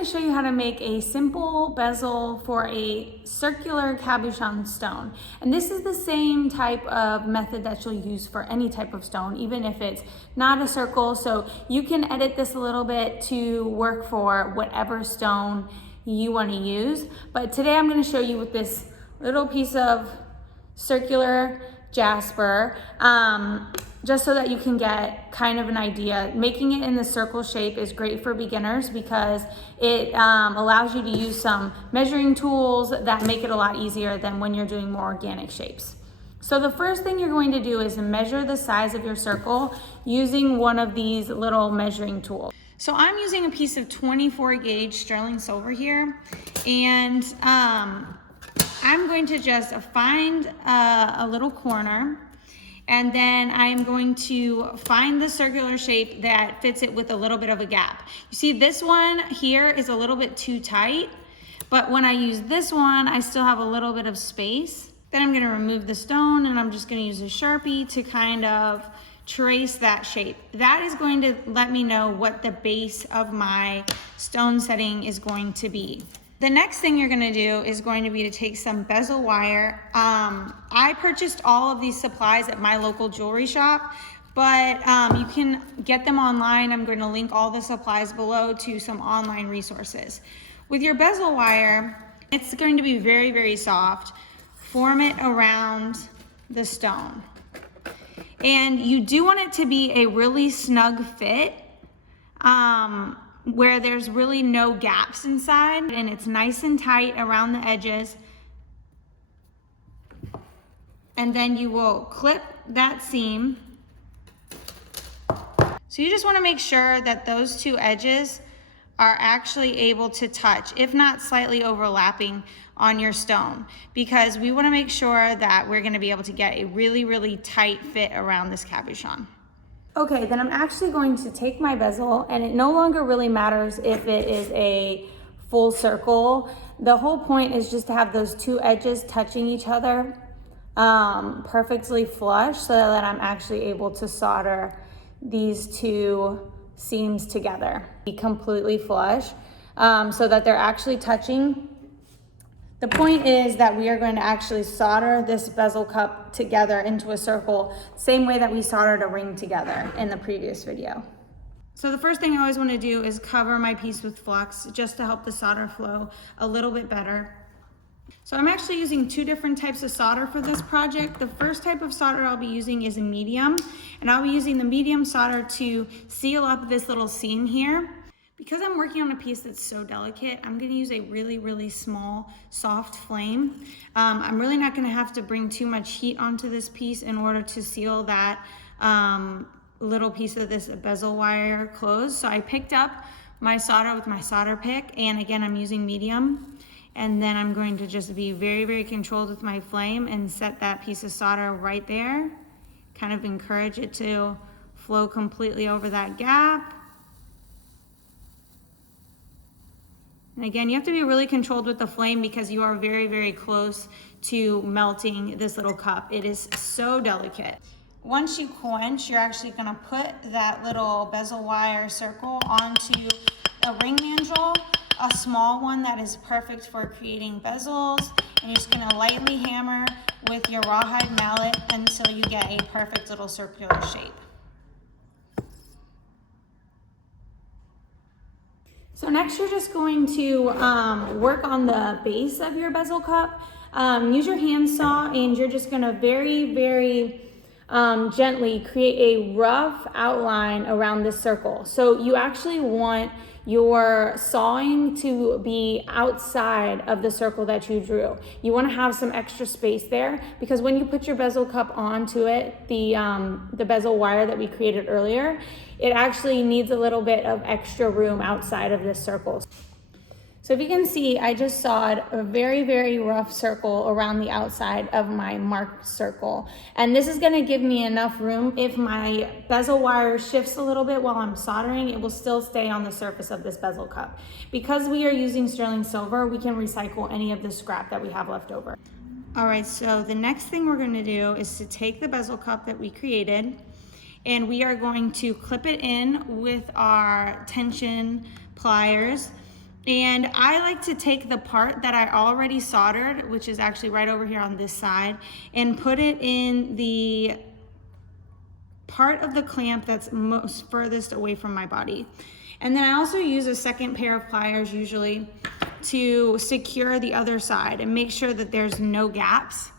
going to show you how to make a simple bezel for a circular cabochon stone. And this is the same type of method that you'll use for any type of stone, even if it's not a circle. So you can edit this a little bit to work for whatever stone you want to use. But today I'm going to show you with this little piece of circular jasper, just so that you can get kind of an idea. Making it in the circle shape is great for beginners because it allows you to use some measuring tools that make it a lot easier than when you're doing more organic shapes. So the first thing you're going to do is measure the size of your circle using one of these little measuring tools. So I'm using a piece of 24 gauge sterling silver here, and I'm going to just find a little corner, and then I'm going to find the circular shape that fits it with a little bit of a gap. You see this one here is a little bit too tight, but when I use this one, I still have a little bit of space. Then I'm gonna remove the stone, and I'm just gonna use a Sharpie to kind of trace that shape. That is going to let me know what the base of my stone setting is going to be. The next thing you're gonna do is going to be to take some bezel wire. I purchased all of these supplies at my local jewelry shop, but you can get them online. I'm gonna link all the supplies below to some online resources. With your bezel wire, it's going to be very, very soft. Form it around the stone. And you do want it to be a really snug fit, where there's really no gaps inside, and it's nice and tight around the edges. And then you will clip that seam. So you just want to make sure that those two edges are actually able to touch, if not slightly overlapping on your stone, because we want to make sure that we're going to be able to get a really, really tight fit around this cabochon. Okay, then I'm actually going to take my bezel, and it no longer really matters if it is a full circle. The whole point is just to have those two edges touching each other perfectly flush, so that I'm actually able to solder these two seams together, be completely flush, so that they're actually touching. The point is that we are going to actually solder this bezel cup together into a circle, same way that we soldered a ring together in the previous video. So the first thing I always want to do is cover my piece with flux, just to help the solder flow a little bit better. So I'm actually using two different types of solder for this project. The first type of solder I'll be using is a medium, and I'll be using the medium solder to seal up this little seam here. Because I'm working on a piece that's so delicate, I'm gonna use a really, really small, soft flame. I'm really not gonna have to bring too much heat onto this piece in order to seal that little piece of this bezel wire closed. So I picked up my solder with my solder pick, and again, I'm using medium. And then I'm going to just be very, very controlled with my flame and set that piece of solder right there. Kind of encourage it to flow completely over that gap. And again, you have to be really controlled with the flame because you are very, very close to melting this little cup. It is so delicate. Once you quench, you're actually gonna put that little bezel wire circle onto a ring mandrel, a small one that is perfect for creating bezels. And you're just gonna lightly hammer with your rawhide mallet until you get a perfect little circular shape. So next you're just going to work on the base of your bezel cup. Use your handsaw, and you're just gonna very, very gently create a rough outline around this circle. So you actually want your sawing to be outside of the circle that you drew. You want to have some extra space there, because when you put your bezel cup onto it, the bezel wire that we created earlier, it actually needs a little bit of extra room outside of this circle. So if you can see, I just sawed a very, very rough circle around the outside of my marked circle. And this is gonna give me enough room. If my bezel wire shifts a little bit while I'm soldering, it will still stay on the surface of this bezel cup. Because we are using sterling silver, we can recycle any of the scrap that we have left over. All right, so the next thing we're gonna do is to take the bezel cup that we created, and we are going to clip it in with our tension pliers. And I like to take the part that I already soldered, which is actually right over here on this side, and put it in the part of the clamp that's most furthest away from my body. And then I also use a second pair of pliers usually to secure the other side and make sure that there's no gaps.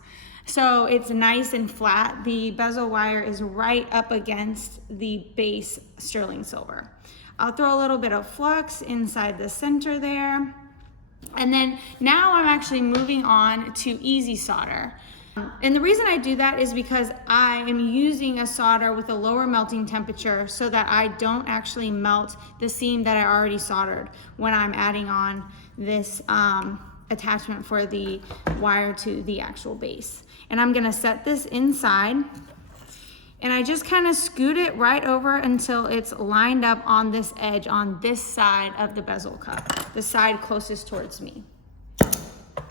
So it's nice and flat. The bezel wire is right up against the base sterling silver. I'll throw a little bit of flux inside the center there. And then now I'm actually moving on to easy solder. And the reason I do that is because I am using a solder with a lower melting temperature so that I don't actually melt the seam that I already soldered when I'm adding on this attachment for the wire to the actual base. And I'm gonna set this inside, and I just kind of scoot it right over until it's lined up on this edge on this side of the bezel cup, the side closest towards me.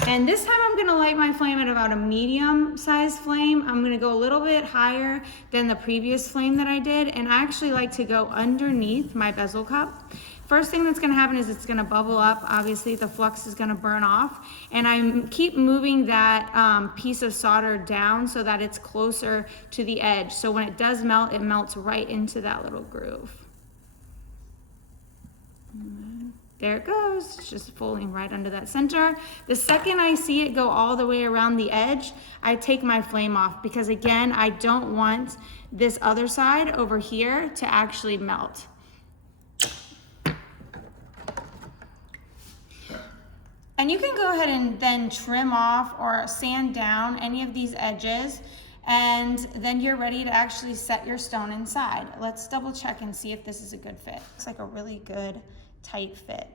And this time I'm gonna light my flame at about a medium sized flame. I'm gonna go a little bit higher than the previous flame that I did, and I actually like to go underneath my bezel cup. First thing that's gonna happen is it's gonna bubble up. Obviously the flux is gonna burn off, and I keep moving that piece of solder down so that it's closer to the edge. So when it does melt, it melts right into that little groove. There it goes, it's just folding right under that center. The second I see it go all the way around the edge, I take my flame off, because again, I don't want this other side over here to actually melt. And you can go ahead and then trim off or sand down any of these edges, and then you're ready to actually set your stone inside. Let's double check and see if this is a good fit. Looks like a really good tight fit.